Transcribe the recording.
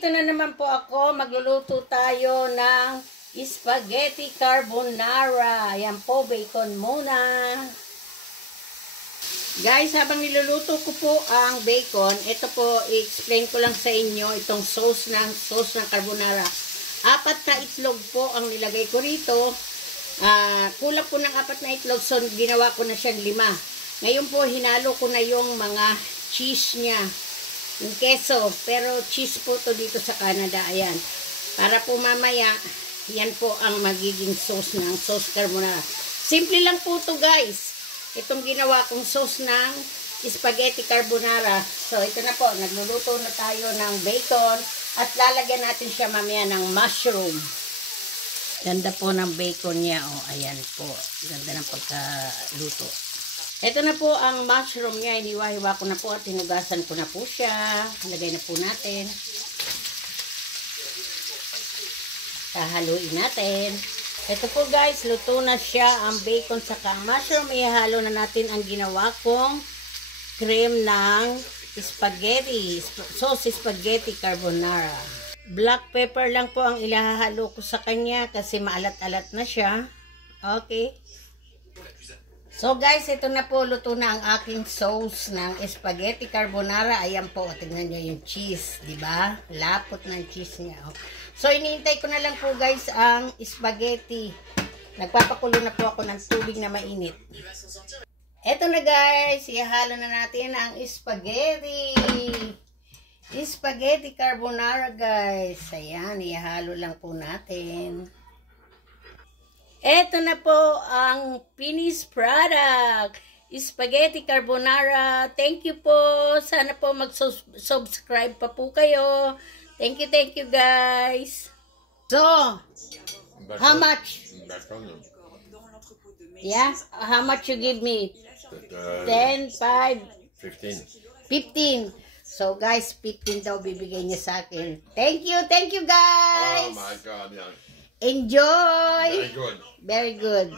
Ito na naman po ako, magluluto tayo ng spaghetti carbonara. Ayan po, bacon muna. Guys, habang niluluto ko po ang bacon, ito po, i-explain ko lang sa inyo itong sauce ng carbonara. 4 na itlog po ang nilagay ko rito. Kulang po ng 4 na itlog, so ginawa ko na siyang 5. Ngayon po, hinalo ko na yung mga cheese niya. Yung keso, pero cheese po to dito sa Canada, ayan. Para po mamaya, yan po ang magiging sauce ng sauce carbonara. Simple lang po to guys. Itong ginawa kong sauce ng spaghetti carbonara. So ito na po, nagluluto na tayo ng bacon at lalagyan natin siya mamaya ng mushroom. Ganda po ng bacon niya, oh, ayan po. Ganda ng pagkaluto. Ito na po ang mushroom niya. Iniwa-hiwa ko na po at hinugasan ko na po siya. Lagay na po natin. Kahaluin natin. Ito po guys, luto na siya ang bacon saka ang mushroom. Ihalo na natin ang ginawa kong cream ng spaghetti. Sauce spaghetti carbonara. Black pepper lang po ang ilahalo ko sa kanya kasi maalat-alat na siya. Okay. So guys, ito na po, luto na ang aking sauce ng spaghetti carbonara. Ayan po, tingnan nyo yung cheese, di ba? Lapot ng cheese niya. Oh. So iniintay ko na lang po guys ang spaghetti. Nagpapakulo na po ako ng tubig na mainit. Ito na guys, ihalo na natin ang spaghetti. Spaghetti carbonara guys. Ayan, ihalo lang po natin. Ito na po ang finished product. Spaghetti carbonara. Thank you po. Sana po mag-subscribe pa po kayo. Thank you guys. So, how much? Yeah? How much you give me? 10, 5? 15. So guys, 15 daw bibigay niya sa akin. Thank you guys. Oh my God, yeah. Enjoy. Very good. Very good.